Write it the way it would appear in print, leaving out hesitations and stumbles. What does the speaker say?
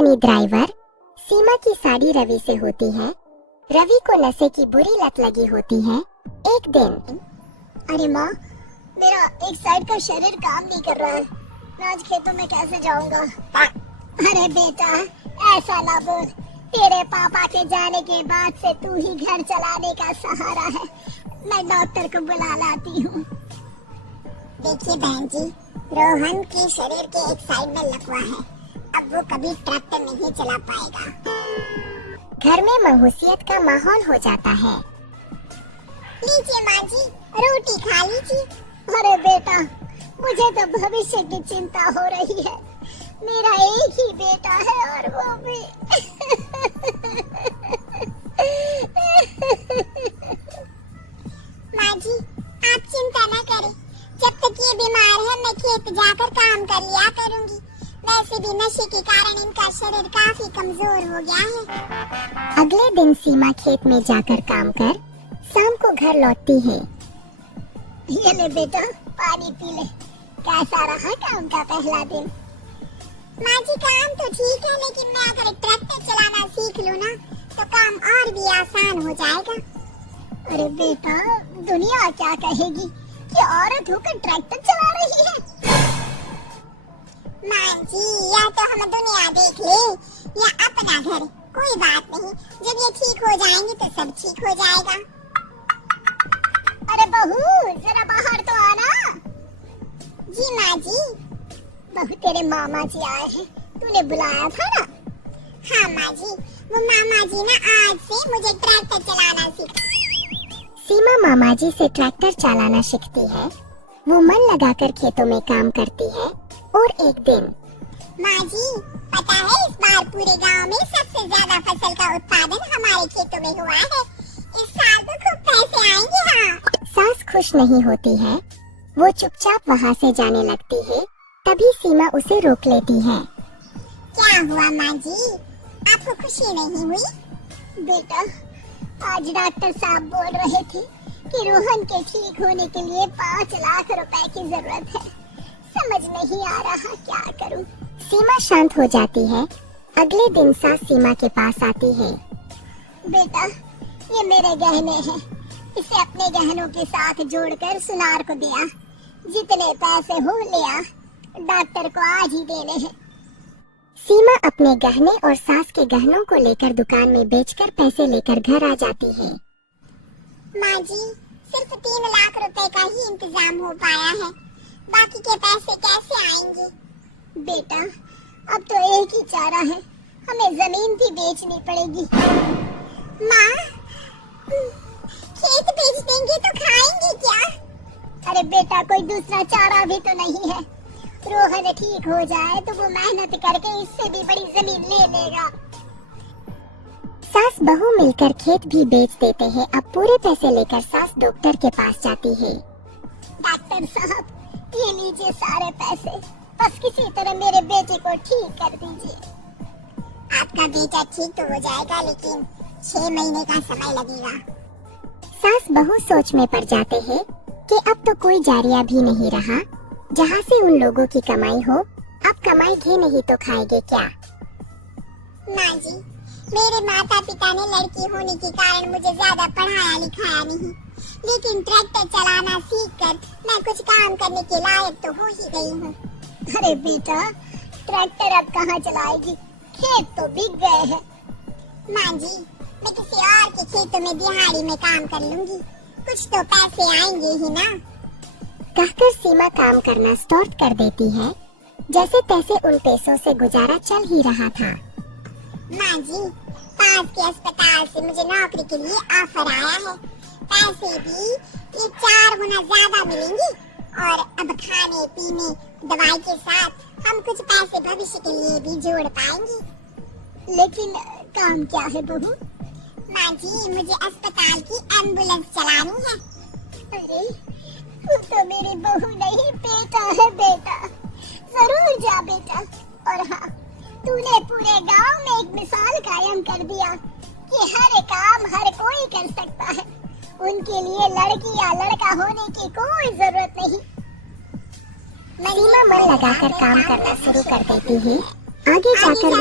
Funny driver. सीमा की शादी रवि से होती है। रवि को नशे की बुरी लत लगी होती है। एक दिन, अरे माँ, मेरा एक साइड का शरीर काम नहीं कर रहा है। मैं आज खेतों में कैसे जाऊंगा? अरे बेटा, ऐसा ना बोल। तेरे पापा के जाने के बाद से तू ही घर चलाने का सहारा है। मैं डॉक्टर को बुला लाती हूँ। देखिए बहन जी, रोहन के शरीर के एक साइड में लकवा है। अब वो कभी ट्रैक्टर नहीं चला पाएगा। घर में महुसियत का माहौल हो जाता है। लीजिए माँ जी, रोटी खा लीजिए। अरे बेटा, मुझे तो भविष्य की चिंता हो रही है। मेरा एक ही बेटा है और वो भी माँ जी, आप चिंता न करें। जब तक ये बीमार है मैं खेत जाकर काम कर लिया करूंगी। वैसे भी नशे के कारण इनका शरीर काफी कमजोर हो गया है। अगले दिन सीमा खेत में जाकर काम कर शाम को घर लौटती है। ये ले बेटा, पानी पी ले। कैसा रहा काम का पहला दिन? माँ जी, काम तो ठीक है, लेकिन मैं अगर ट्रैक्टर चलाना सीख लूँ ना तो काम और भी आसान हो जाएगा। अरे बेटा, दुनिया क्या कहेगी कि औरत होकर ट्रैक्टर चला रही है? माँ जी, या तो हम दुनिया देख ले या अपना घर, कोई बात नहीं। जब ये ठीक हो जाएंगे तो सब ठीक हो जाएगा। अरे बहू, जरा बाहर तो आना। जी माँ जी। बहू, तेरे मामा जी आए हैं, तूने बुलाया था ना? हाँ माँ जी, वो मामा जी ना आज से मुझे ट्रैक्टर चलाना सिखा। सीमा मामा जी से ट्रैक्टर चलाना सीखती है। वो मन लगाकर खेतों में काम करती है। और एक दिन, माँ जी, पता है इस बार पूरे गांव में सबसे ज्यादा फसल का उत्पादन हमारे खेतों में हुआ है। इस साल तो खूब पैसे आएंगे। हाँ। सास खुश नहीं होती है। वो चुपचाप वहाँ से जाने लगती है। तभी सीमा उसे रोक लेती है। क्या हुआ माँ जी, आपको खुशी नहीं हुई? बेटा, आज डॉक्टर साहब बोल रहे थे कि रोहन के ठीक होने के लिए 5 लाख रुपए की जरूरत है। समझ नहीं आ रहा क्या करूं। सीमा शांत हो जाती है। अगले दिन सास सीमा के पास आती है। बेटा, ये मेरे गहने हैं। इसे अपने गहनों के साथ जोड़कर सुनार को दिया। जितने पैसे हो लिया, डॉक्टर को आज ही देने हैं। सीमा अपने गहने और सास के गहनों को लेकर दुकान में बेचकर पैसे लेकर घर आ जाती है। माँ जी, सिर्फ 3 लाख रुपए का ही इंतजाम हो पाया है। बाकी के पैसे कैसे आएंगे? बेटा, अब तो एक ही चारा है, हमें जमीन भी बेचनी पड़ेगी। माँ, खेत बेच देंगे तो खाएंगे क्या? अरे बेटा, कोई दूसरा चारा भी तो नहीं है। रोहन ठीक हो जाए तो वो मेहनत करके इससे भी बड़ी जमीन ले लेगा। सास बहू मिलकर खेत भी बेच देते हैं। अब पूरे पैसे लेकर सास डॉक्टर के पास जाती है। डॉक्टर साहब, ये लीजिए सारे पैसे, बस किसी तरह मेरे बेटे को ठीक कर दीजिए। आपका बेटा ठीक तो हो जाएगा, लेकिन 6 महीने का समय लगेगा। सास बहू सोच में पड़ जाते हैं कि अब तो कोई जारिया भी नहीं रहा जहाँ से उन लोगों की कमाई हो। अब कमाई घी नहीं तो खाएंगे क्या? माँ जी, मेरे माता पिता ने लड़की होने के कारण मुझे ज्यादा पढ़ाया लिखाया नहीं, लेकिन ट्रैक्टर चलाना सीखकर मैं कुछ काम करने के लायक तो हो ही गई हूँ। अरे बेटा, ट्रैक्टर अब कहाँ चलाएगी? खेत तो बिक गए हैं। माँ जी, मैं किसी और के खेतों में दिहाड़ी में काम कर लूंगी, कुछ तो पैसे आएंगे ही ना। कहकर सीमा काम करना स्टार्ट कर देती है। जैसे तैसे उन पैसों से गुजारा चल ही रहा था। माँ जी, पास के अस्पताल से मुझे नौकरी के लिए ऑफर आया है। पैसे भी ये 4 गुना ज्यादा मिलेंगे और अब खाने पीने दवाई के साथ हम कुछ पैसे भविष्य के लिए भी जोड़ पाएंगे। लेकिन काम क्या है बहू? माँ जी, मुझे अस्पताल की एम्बुलेंस चलानी है। अरे, तू तो मेरी बहू नहीं, बेटा है बेटा। जरूर जा बेटा। और हाँ, तूने पूरे गांव में एक मिसाल कायम कर दिया कि हर काम हर कोई कर सकता है। उनके लिए लड़की या लड़का होने की कोई जरूरत नहीं। सीमा मन लगाकर काम करना शुरू कर देती है। आगे जाकर वो